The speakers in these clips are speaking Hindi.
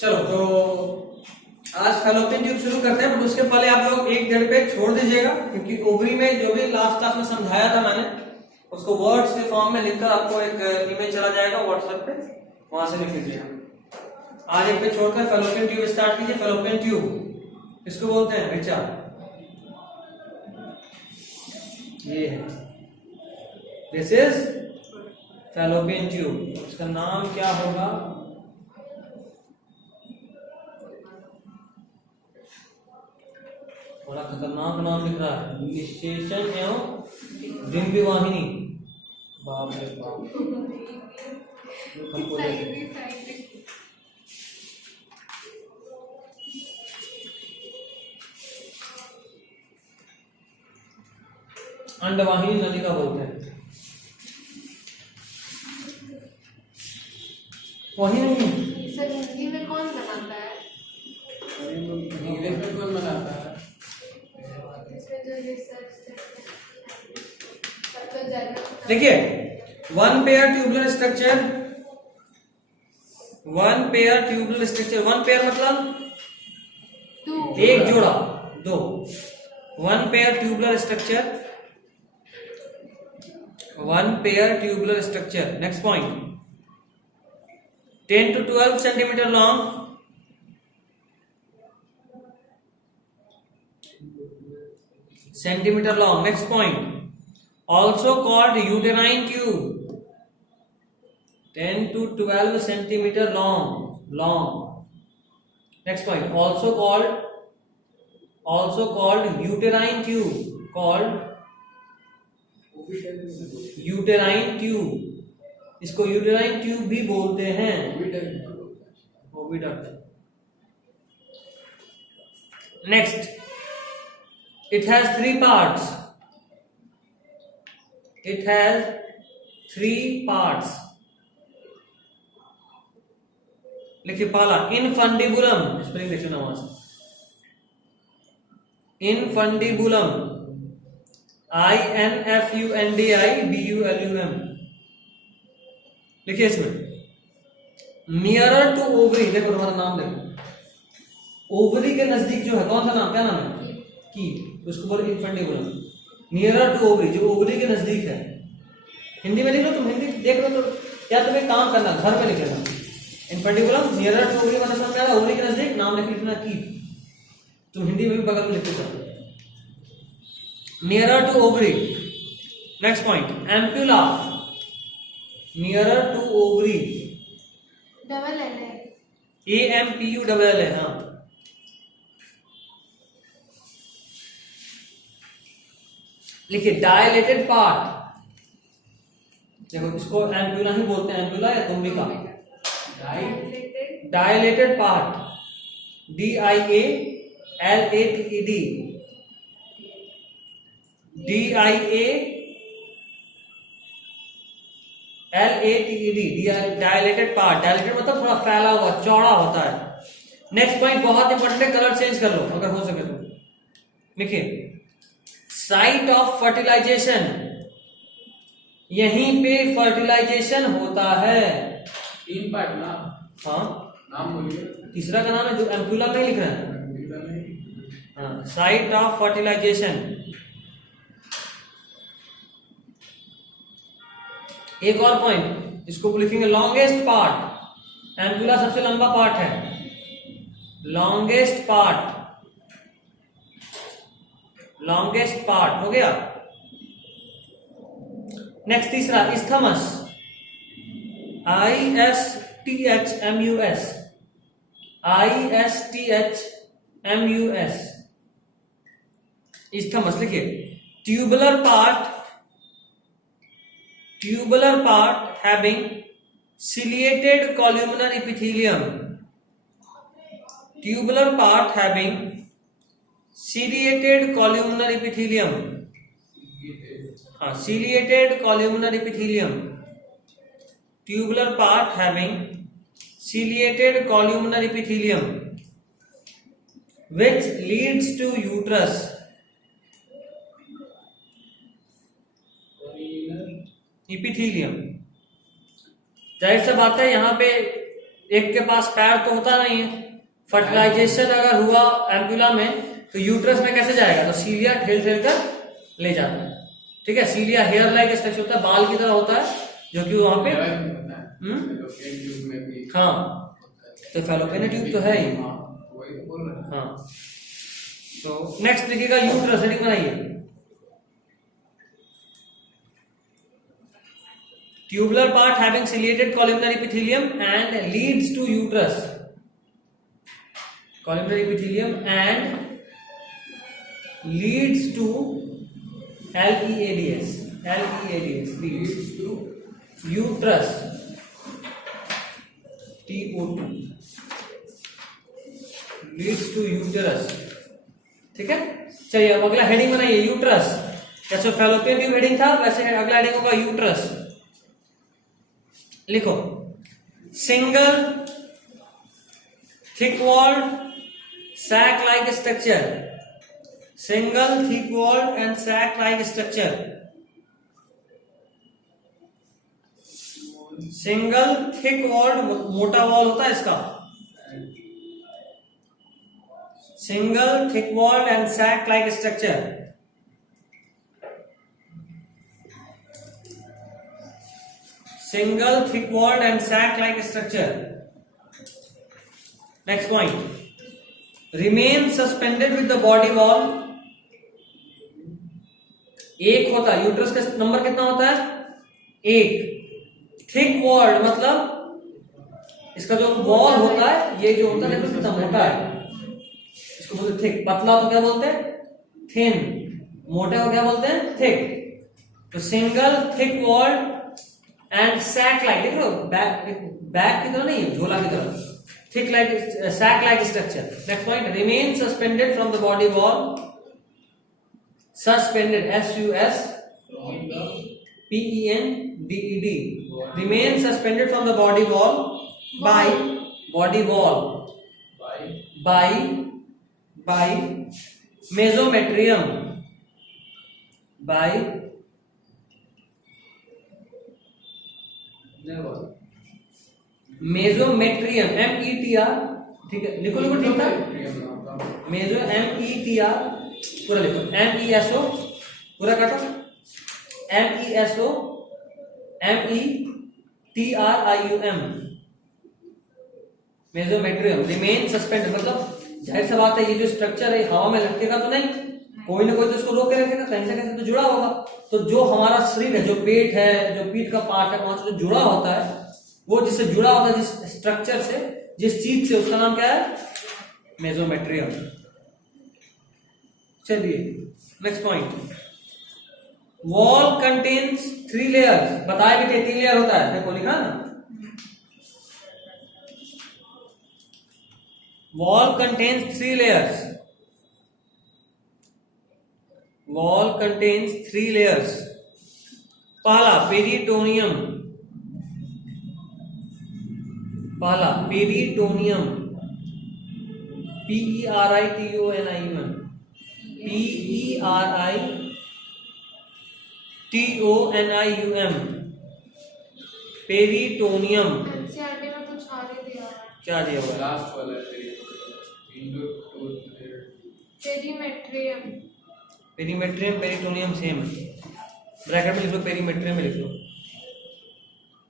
चलो तो आज फैलोपियन ट्यूब शुरू करते हैं, बट उसके पहले आप लोग 1-1.5 पेज छोड़ दीजिएगा, क्योंकि ओवरी में जो भी लास्ट क्लास में समझाया था मैंने उसको वर्ड्स के फॉर्म में लिखकर आपको एक इमेज चला जाएगा व्हाट्सएप पे, वहां से लिख लीजिएगा। आज एक पेज छोड़कर फैलोपियन ट्यूब स्टार्ट कीजिए। फैलोपियन ट्यूब इसको बोलते हैं रिचा, ये है, दिस इज फैलोपियन ट्यूब। इसका नाम क्या होगा? बड़ा खतरनाक नाम लिख रहा है, निषेचन एवं डिंबी वाहिनी। बाप रे बाप, अंडवाहिनी नलिका बोलते हैं। वही नहीं सर, हिंदी में कौन बनाता है? इंग्लिश में कौन बनाता है? इसमें जो रिसर्च सब तो जर्नल। देखिए, one pair tubular structure, one pair tubular structure, one pair मतलब एक जोड़ा, दो, one pair tubular structure, one pair tubular structure. Next point, 10 to 12 centimeter long, centimeter long. Next point, also called uterine tube, 10 to 12 centimeter long. Next point, also called uterine tube, called uterine tube. इसको यूटेराइन ट्यूब भी बोलते हैं, oviduct. Next, it has 3 parts, it has 3 parts। लिखिए पहला इनफंडिबुलम, स्पेलिंग देखिए ना वहां से, इनफंडिबुलम, INFUNDIBULUM। लिखिए इसमें नियरर टू ओवरी, देखो तुम्हारा नाम देखो, ओवरी के नजदीक जो है, कौन सा नाम, क्या नाम है? की, उसको बोलो इनफंडिबुलम। नियरर टू ओवरी, जो ओवरी के नजदीक है। हिंदी में लिख लो, तुम हिंदी देख लो तो, या तुम्हें काम करना घर में लिख लेना, इनफंडिबुलम नियरर टू ओवरी मतलब समझ में आ रहा है, ओवरी के नजदीक, नाम लिख लिखना की, तुम हिंदी में भी बगल में लिखते जाओ, nearer to ovary. Next point, ampulla, nearer to ovary, double L है, AMPULL है, हाँ। लिखिए डायलेटेड पार्ट, देखो इसको एम्पुला ही बोलते हैं, एम्पुला या तुंबिका। Dilated part, DIALATED, DIALATED, dilated part. Dilated मतलब थोड़ा फैला हुआ, चौड़ा होता है। नेक्स्ट पॉइंट बहुत इंपॉर्टेंट है, कलर चेंज कर लो अगर हो सके तो। लिखिए साइट ऑफ फर्टिलाइजेशन, यहीं पे फर्टिलाइजेशन होता है। 3 पार्ट ना, हाँ, नाम बोलिए। तीसरा का नाम है जो एम्पुला में लिख रहे हैं, हाँ, साइट ऑफ फर्टिलाइजेशन। एक और पॉइंट, इसको लिखेंगे लॉन्गेस्ट पार्ट, एम्पुला सबसे लंबा पार्ट है, लॉन्गेस्ट पार्ट, लॉन्गेस्ट पार्ट हो गया। नेक्स्ट तीसरा, इस्थमस, ISTHMUS, ISTHMUS, इस्थमस। लिखिए tubular part having ciliated columnar epithelium, tubular part having ciliated columnar epithelium, हाँ, ciliated columnar epithelium, tubular part having ciliated columnar epithelium which leads to uterus, epithelium. जाहिर सा बात है यहाँ पे एक के पास पैर तो होता नहीं है, फर्टिलाइजेशन अगर हुआ एम्पुला में तो यूट्रस में कैसे जाएगा, तो सीलिया ठेल ठेल कर ले जाता है, ठीक है। सीलिया हेयर लाइक स्ट्रक्चर होता है, बाल की तरह होता है, जो कि वहां पे ट्यूब में भी हाँ, तो फैलोपियन ट्यूब तो है ही। वही तो बोल रहे हैं। हाँ, तो नेक्स्ट देखिएगा यूट्रस, हेडिंग बनाइए। Tubular part having ciliated columnar epithelium and leads to uterus. Columnar epithelium and leads to LEADS. LEADS leads to uterus. TO2 leads to uterus. ठीक है, चलिए अब अगला हेडिंग बनाइए यूट्रस। जैसे फैलोपियन ट्यूब हेडिंग था वैसे अगला हेडिंग होगा यूट्रस। लिखो, single thick walled sac like structure, single thick walled and sac like structure, single thick walled मोटा वॉल होता है इसका, single thick walled and sac like structure, single thick walled and sac like structure. Next point, remain suspended with the body wall. एक होता है यूट्रस का नंबर कितना होता है, एक। थिक वॉल्ड मतलब इसका जो वॉल होता है, ये जो होता है देखो कितना मोटा है, इसको बोलते थिक। पतला तो क्या बोलते हैं, थिन। मोटे को क्या बोलते हैं, थिक। तो single thick walled and sac like, देखो बैक की तरह नहीं है, झोला की तरह, thick like sac like structure. Next point, remain suspended from the body wall, suspended SUS PENDED, remain suspended from the body wall by body wall by mesometrium, by mesometrium, METR, ठीक है, लिखो लिखो, ठीक था, मेसो METR पूरा लिखो, MESO पूरा काटो, MESO METRIUM, मेसोमेट्रियम। रिमेन सस्पेंडेड मतलब जाहिर सा बात है ये जो स्ट्रक्चर है हवा में लटकेगा तो नहीं, कोई ना कोई तो इसको रोक के रखेगा, कहीं से कहीं तो जुड़ा होगा। तो जो हमारा शरीर है, जो पेट है, जो पीठ का पार्ट है, वहां से जो जुड़ा होता है, वो जिससे जुड़ा होता है, जिस स्ट्रक्चर से, जिस चीज से, उसका नाम क्या है, मेसोमेट्रियम। चलिए next point, wall contains 3 layers, बताया भी 3 लेयर होता है, देखो लिखा ना, wall contains 3 layers, wall contains 3 layers. पहला पेरिटोनियम, पहला peritoneum, PERITONIUM, PERITONIUM, peritoneum. NCERT में कुछ और ही दिया है, क्या दिया हुआ है, लास्ट वाला perimetrium, perimetrium peritoneum same, bracket में लिख लो, पेरीमेट्रियम में लिख लो,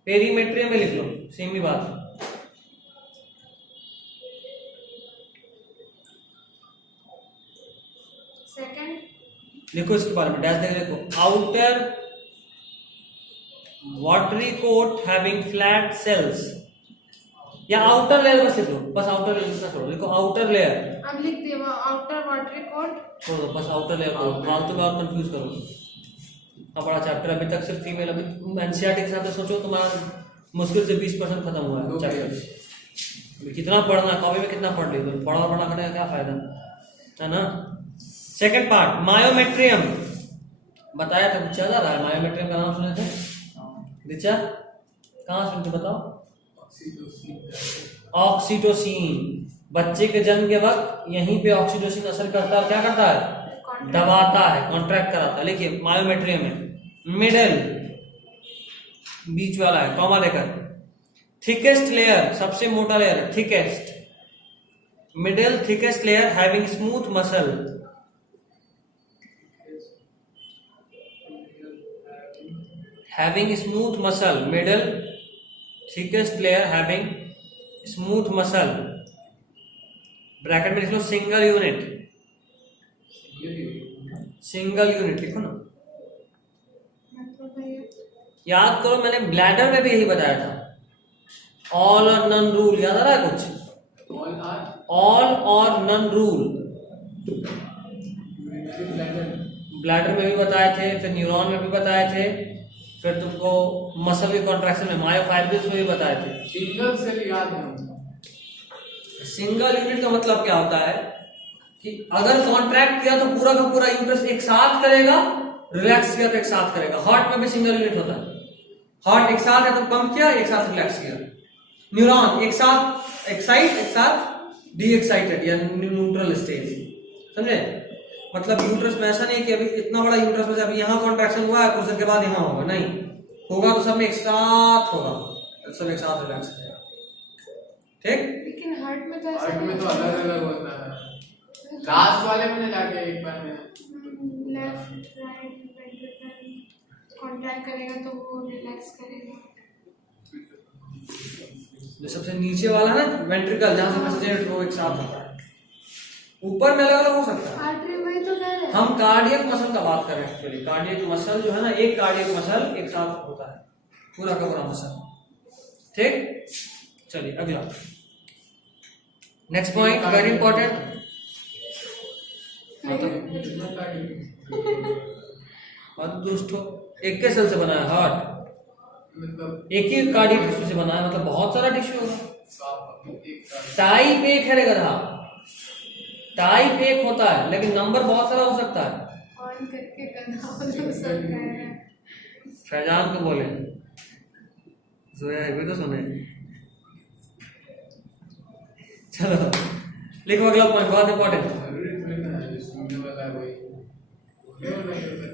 पेरीमेट्रियम में लिख लो, सेम ही बात। सेकंड लिखो इसके बारे में, डैश देकर लिखो, outer watery coat having flat cells, या आउटर लेयर बस लिख लो, बस आउटर लेयर लिखना छोड़ो, लिखो आउटर लेयर, अब लिख दिया आउटर वाटरी कोट, छोड़ो बस आउटर लेयर को, फालतू में और कंफ्यूज करो। अब बड़ा चैप्टर अभी तक सिर्फ फीमेल, अभी एनसीईआरटी के साथ तो सोचो तुम्हारा मुश्किल से 20% खत्म हुआ है चैप्टर। कितना पढ़ना, कॉपी में कितना पढ़ ली, पढ़ा पढ़ा करने का क्या फायदा है ना। सेकंड पार्ट, मायोमेट्रियम, बताया था, चल रहा है, मायोमेट्रियम का नाम सुने थे रिचा, कहाँ सुनते बताओ, ऑक्सीटोसिन। बच्चे के जन्म के वक्त यहीं पे ऑक्सीटोसिन असर करता है, क्या करता है, दबाता है, कॉन्ट्रैक्ट कराता है। लिखिए मायोमेट्रियम है, मिडल बीच वाला है, कॉमा लेकर, थिकेस्ट लेयर, सबसे मोटा layer, thickest. Middle, thickest layer having smooth muscle. Having smooth muscle. Middle, thickest layer having smooth muscle. Bracket में लिख लो सिंगल यूनिट. सिंगल यूनिट लिखो ना. मतलब भैया याद करो, मैंने ब्लैडर में भी यही बताया था. ऑल और नन रूल याद आ रहा है कुछ? All are ऑल और नन रूल bladder. ब्लैडर में भी बताए थे, फिर न्यूरॉन में भी बताए थे, फिर तुमको मसल के कॉन्ट्रैक्शन में मायोफाइब्रिल्स में भी बताए थे. Single cell याद है हमको. सिंगल यूनिट का मतलब क्या होता है कि अगर कॉन्ट्रैक्ट किया तो पूरा का पूरा यूट्रस एक साथ करेगा, रिलैक्स किया तो एक साथ करेगा. हार्ट में भी सिंगल यूनिट होता है. हार्ट एक साथ है तो पंप किया, एक साथ रिलैक्स किया. न्यूरॉन एक साथ एक्साइट, एक साथ डी एक्साइटेड या न्यूट्रल स्टेज. समझे? मतलब यूट्रस में ऐसा नहीं कि अभी इतना बड़ा यूट्रस में से अभी यहाँ कॉन्ट्रैक्शन हुआ है, कुछ देर के बाद यहाँ होगा. नहीं होगा तो सब में एक साथ होगा, सब एक साथ रिलैक्स करेगा. ठीक. लेकिन हार्ट में तो ऐसा Heart में तो अलग अलग होता है. लास्ट वाले में जाके एक बार में लेफ्ट राइट वेंट्रिकल कांटेक्ट करेगा तो वो रिलैक्स करेगा. जो सबसे नीचे वाला है ना वेंट्रिकल, जहां से मसल जनरेट वो एक साथ होता है. ऊपर में अलग अलग हो सकता है. आर्टरी वही तो कह रहे हैं. हम कार्डियक मसल का बात कर रहे हैं. एक्चुअली कार्डियक मसल जो है ना, एक कार्डियक मसल एक साथ होता है, पूरा का पूरा मसल. ठीक. चलिए अगला, नेक्स्ट पॉइंट वेरी इंपॉर्टेंट. और दोस्तों एक के सेल से बना है हार्ट, मतलब एक ही कार्डियक टिश्यू से बना है, मतलब बहुत सारा टिश्यू होगा. एक का टाइप एक है रे गधा, टाइप एक होता है, लेकिन नंबर बहुत सारा हो सकता है. ऑन करके गंदा हो सकता है. फैजान को बोले, जोया है भी तो सुने. चलो लिखो अगला पॉइंट, बहुत इंपॉर्टेंट. जरूरी थोड़ी ना है, जो सुनने वाला है वही बोलने वाला ही होता है.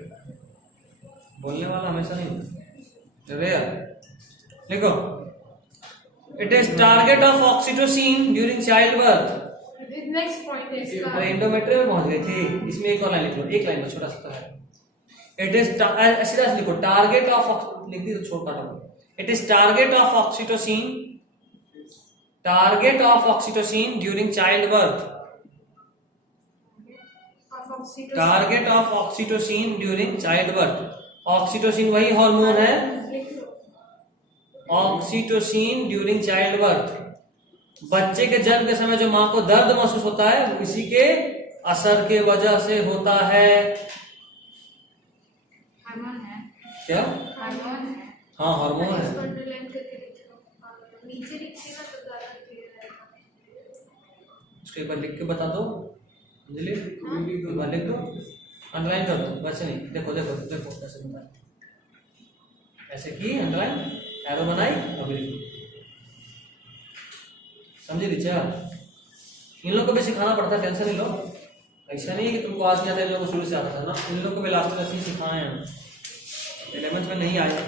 बोलने वाला हमेशा नहीं. रेयर. लिखो, it is target of oxytocin during child birth. Next point है इसका. अरे एंडोमेट्रियम में पहुंच गए थे. इसमें एक और लाइन लिख लो, एक लाइन में छोटा सा है. इट इज सीधा लिखो, टारगेट ऑफ, लिख दी तो छोड़ काटो. It is target of oxytocin, target of oxytocin during child birth. Target of oxytocin during child birth. Oxytocin वही हार्मोन है, लिख लो. Oxytocin during child birth. बच्चे के जन्म के समय जो मां को दर्द महसूस होता है, इसी के असर के वजह से होता है. हार्मोन है. क्या? हार्मोन है. हाँ हार्मोन है. इसको अंडरलाइन करके लिख लो. नीचे लिखते ना तो ज्यादा क्लियर रहेगा. उसको एक बार लिख के बता दो अंजलि. एक बार लिख दो, अंडरलाइन कर दो. वैसे नहीं, देखो देखो देखो कैसे बनाए. ऐसे की अंडरलाइन, एरो बनाई, अभी लिखो. समझे रिचा? इन लोगों को भी सिखाना पड़ता है, टेंशन नहीं लो. ऐसा नहीं है कि तुमको आज नहीं आता, इन लोगों को शुरू से आता था ना. इन लोगों को भी लास्ट में सिखाए हैं, 11th में नहीं आया.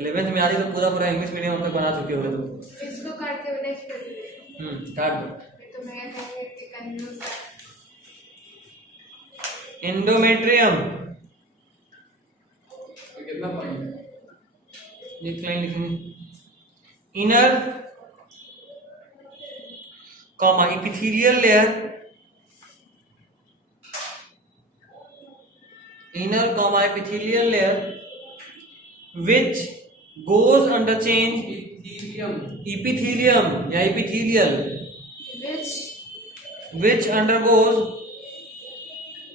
11th में आ रही तो पूरा पूरा इंग्लिश मीडियम पे बना चुके हो तुम. इसको काट के नेक्स्ट कर दीजिए. काट दो. तो मैं कहेंगे कि कंफ्यूज एंडोमेट्रियम, तो कितना पॉइंट है? एक लाइन लिखेंगे. Inner comma epithelial layer, inner comma epithelial layer which goes under change. Epithelium. Epithelium या epithelial, which undergoes,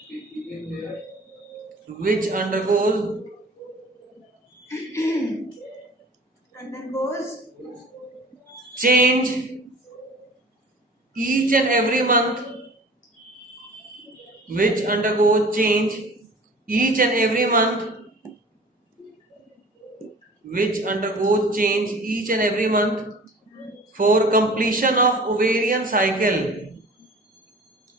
Epithelium layer. which undergoes change each and every month, which undergoes change each and every month, which undergoes change each and every month for completion of ovarian cycle,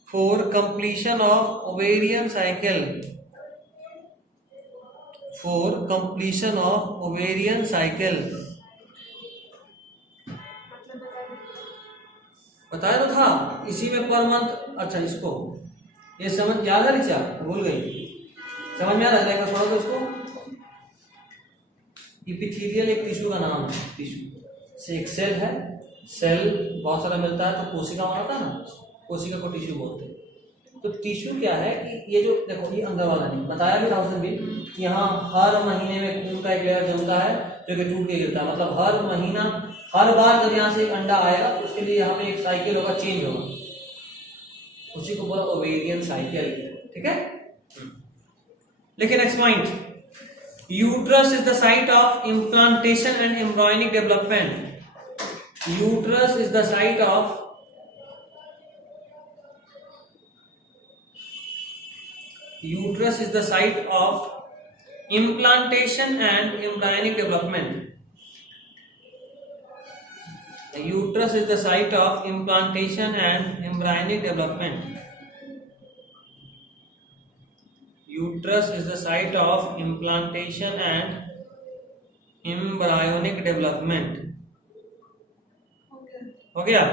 for completion of ovarian cycle, for completion of ovarian cycle. मतलब बता दो। बताया तो था इसी में पर मंथ। अच्छा इसको ये समझ याद है ऋचा? भूल गई? समझ में आ रहा है? छोड़ो तो इसको। इपिथेलियल एक टिश्यू का नाम है। टिश्यू से एक सेल है, सेल बहुत सारा मिलता है तो कोशिका बनाता है ना, कोशिका को टिश्यू बोलते हैं। तो टिश्यू क्या है कि ये जो देखो ये अंदर वाला नहीं बताया भी था उसने भी कि यहाँ हर महीने में खून का एक लेयर जमता है जो कि टूट के गिरता है। मतलब हर महीना, हर बार जब यहाँ से एक अंडा आएगा तो उसके लिए यहाँ पे एक साइकिल होगा, चेंज होगा, उसी को बोला ओवेरियन साइकिल। ठीक है। लेकिन next point, uterus is the site of implantation and embryonic development. Uterus is the site of uterus is the site of implantation and embryonic development. The uterus is the site of implantation and embryonic development. Uterus is the site of implantation and embryonic development. हो गया?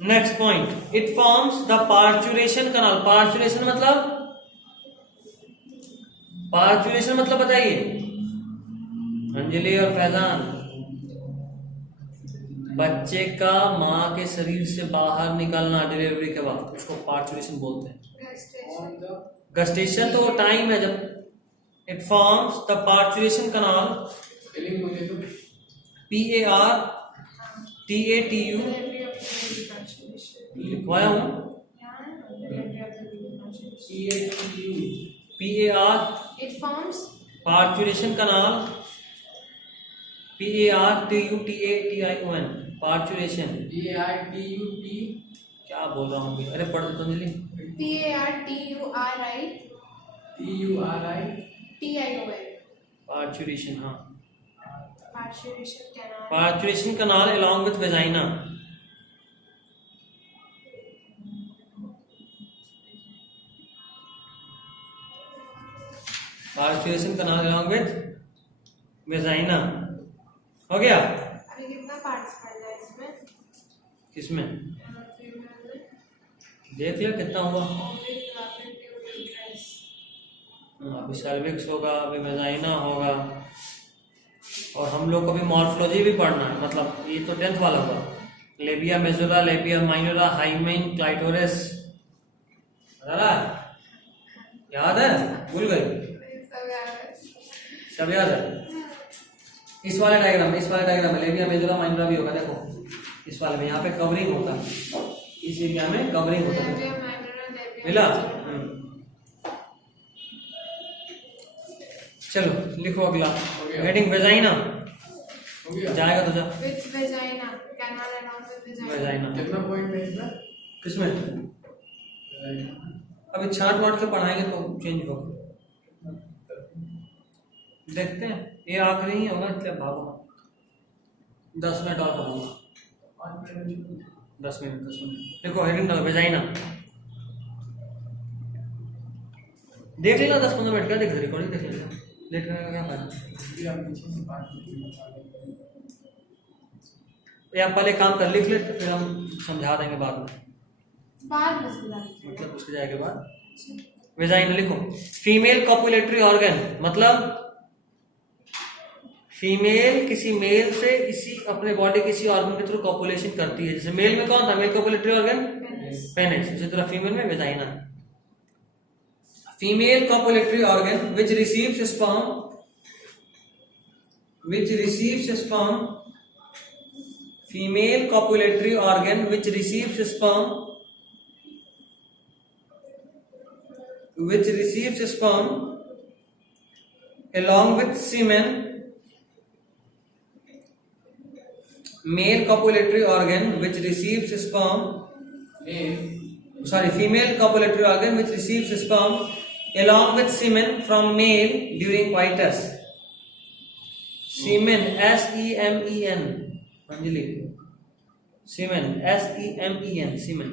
Next point, it forms the parturition canal. Parturition मतलब बताइए अंजलि और फैजान। बच्चे का माँ के शरीर से बाहर निकलना डिलीवरी के वक्त, उसको पार्चुरेशन बोलते हैं। गस्टेशन तो वो टाइम है जब। It forms the parturition canal, PARTATU लिखवाया हूँ, PAR It forms parturition canal, PARTUTATION parturition. क्या बोल रहा हूँ? अरे पढ़ दो अंजलि। PARTURITION parturition. हाँ, parturition canal. Parturition canal along with vagina। Parturition canal along with vagina। हो गया? अभी कितना पार्ट्स पढ़ना है इसमें? किसमें? फीमेल में देख लिया कितना हुआ। Ovary, fallopian tube, uterus. अभी सर्विक्स होगा, अभी वेजाइना होगा, और हम लोग को भी मॉर्फोलॉजी भी पढ़ना है। मतलब ये तो 10th वाला होगा। Labia majora, labia minora, hymen, clitoris. याद है? भूल गई? सब याद है? इस वाले डायग्राम में लेबिया मेजोरा माइनोरा भी होगा। देखो इस वाले में यहाँ पे कवरिंग होता है, इस एरिया में कवरिंग होता है। मिला? चलो लिखो अगला हेडिंग वेजाइना। जाएगा तो जा। With vagina, canal along with vagina। Vagina कितना पॉइंट है इसमें? किसमें? अभी छाट वाट के पढ़ाएंगे तो चेंज होगा। देखते हैं, ये आखिरी ही होगा इसलिए भागो। 10 मिनट और पढ़ाऊंगा। 10 मिनट। देखो हेडिंग डालो वेजाइना। देख लेना 10-15 मिनट का, देख रिकॉर्डिंग देख लेना। लेट करने का क्या फायदा? या पहले काम कर लिख ले तो फिर हम समझा देंगे बाद में। मतलब उसके जाए के बाद वेजाइना लिखो। फीमेल कॉपुलेटरी ऑर्गन मतलब फीमेल किसी मेल से इसी अपने बॉडी किसी ऑर्गन के थ्रू कॉपुलेशन करती है। जैसे मेल में कौन था? Male copulatory organ penis. इसी तरह फीमेल में vagina. Female copulatory organ which receives sperm female copulatory organ which receives sperm along with semen. Male copulatory organ which receives sperm, female copulatory organ which receives sperm along with semen from male during coitus. Semen, SEMEN, Anjali, semen, SEMEN, semen.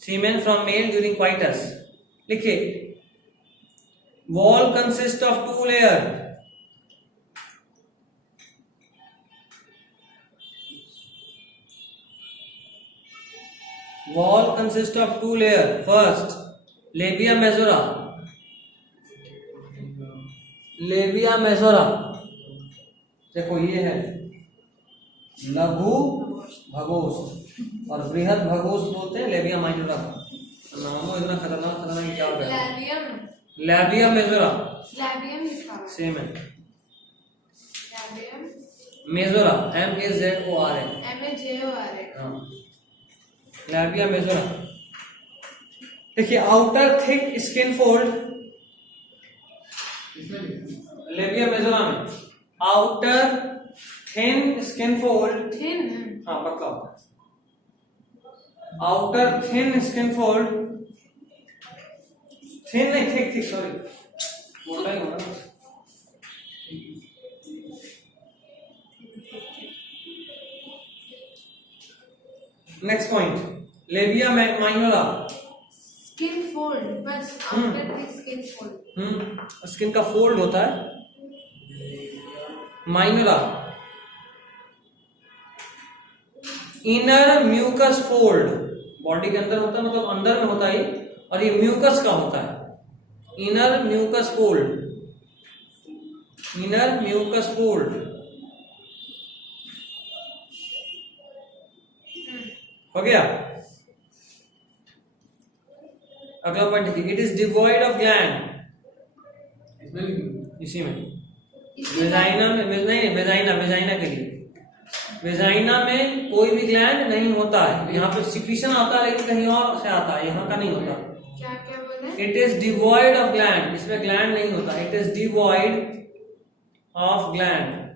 Semen from male during coitus. लिखिए, wall consist of 2 layer. Wall consists of 2 layer. First, labia majora. Labia majora. देखो ये है लघु भगोस और बृहद भगोस बोलते हैं लेबिया माइनोरा का। नामो इतना खतरनाक क्या हो गया? Labia majora. लैबियम लिखा हुआ है। सेम है। Labium majora MAZORA। MAJORA। हाँ, लैबिया मेजोरा। देखिए, outer thick skin fold, labia majora में outer thin skin fold. Thin. हाँ, पक्का होता है। Outer thin skin fold, thin नहीं, थिक थिक, सॉरी, मोटा ही होगा। Next point, labia minora. Skin fold, बस outer thick skin fold. Skin का फोल्ड होता है minora. Inner mucus fold, body के अंदर होता है, मतलब अंदर में होता है, और ये म्यूकस का होता है। Inner mucus fold, inner mucus fold. हो गया। अगला पॉइंट देखिए, it is devoid of gland. इसी में वेजाइना में, नहीं वेजाइना, वेजाइना के लिए वेजाइना में कोई भी ग्लैंड नहीं होता है। यहाँ पे सिक्रीशन आता है लेकिन कहीं और से आता है, यहाँ का नहीं होता। क्या क्या बोले? It is devoid of gland, इसमें ग्लैंड नहीं होता। It is devoid of gland.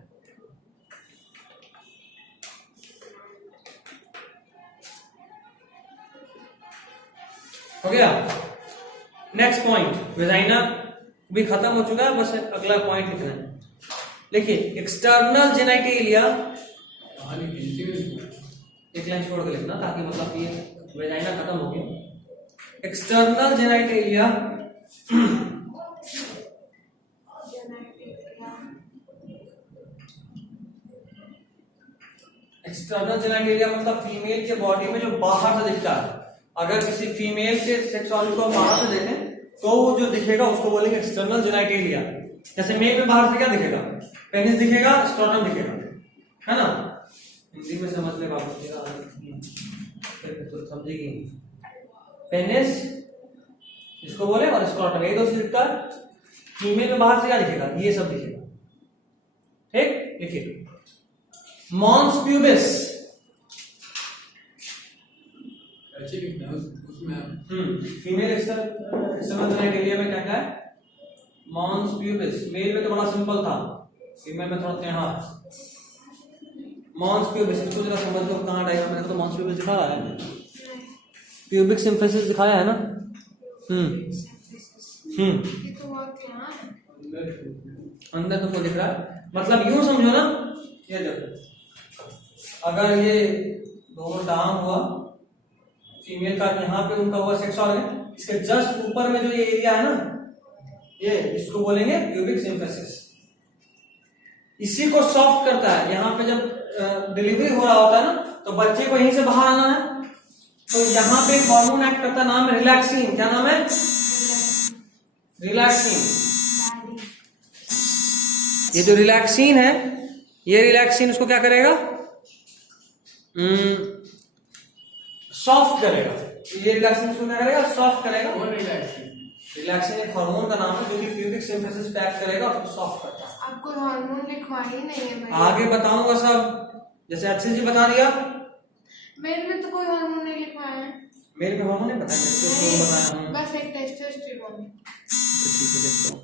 हो गया। नेक्स्ट पॉइंट, वेजाइना भी खत्म हो चुका है, बस अगला पॉइंट लिखना है। देखिए, एक्सटर्नल जेनिटलिया, एक लाइन छोड़ के लिखना ताकि मतलब ये वेजाइना खत्म हो गया। एक्सटर्नल जेनिटलिया, एक्सटर्नल जेनिटलिया मतलब फीमेल के बॉडी में जो बाहर से दिखता है। अगर किसी फीमेल के सेक्सुअलिटी को बाहर से देखें तो वो जो दिखेगा उसको बोलेंगे एक्सटर्नल जेनिटलिया। जैसे मेल में बाहर से क्या दिखेगा? पेनिस दिखेगा, स्ट्रोटम दिखेगा, है ना? हिंदी में समझ ले बाबू, तो समझेगी। पेनिस इसको बोले और स्ट्रोटम, एक दो से दिखता है। फीमेल में बाहर से क्या दिखेगा? ये सब दिखेगा। ठीक, लिखिए, mons pubis. Female external genitalia में क्या क्या है? Mons pubis. मेल में तो बड़ा सिंपल था, फीमेल में थोड़ा टेढ़ा। मॉन्स प्यूबिस, इसको जरा समझ लो कहाँ डायग्राम में, तो मॉन्स प्यूबिस दिखा रहा है, प्यूबिक सिम्फिसिस दिखाया है ना। ये तो बहुत यहाँ है। अंदर तुमको दिख रहा है, मतलब यूं समझो ना, ये देखो, अगर ये दोनों डाउन हुआ, फीमेल का यहाँ पे उनका हुआ सेक्स ऑर्गन, इसके जस्ट ऊपर में जो ये एरिया है ना, ये इसको बोलेंगे प्यूबिक सिम्फिसिस। इसी को सॉफ्ट करता है। यहाँ पे जब डिलीवरी हो रहा होता है ना, तो बच्चे को यहीं से बाहर आना है, तो यहाँ पे एक हार्मोन एक्ट करता है, नाम है रिलैक्सिन। क्या नाम है? रिलैक्सिन। ये जो रिलैक्सिन है, ये रिलैक्सिन उसको क्या करेगा? सॉफ्ट करेगा। ये रिलैक्सिन उसको क्या करेगा? सॉफ्ट करेगा। रिलैक्सिन एक हार्मोन का नाम है जो कि प्यूबिक सिम्फिसिस पे एक्ट करेगा और उसको सॉफ्ट करता है। आपको हार्मोन लिखवा ही नहीं है। मैं आगे बताऊंगा सब, जैसे अच्छे जी बता दिया। मेरे में तो कोई हार्मोन नहीं लिखवाया है। मेरे में हार्मोन नहीं बताया, बस एक टेस्टोस्टेरोन। ठीक है, देखता हूँ।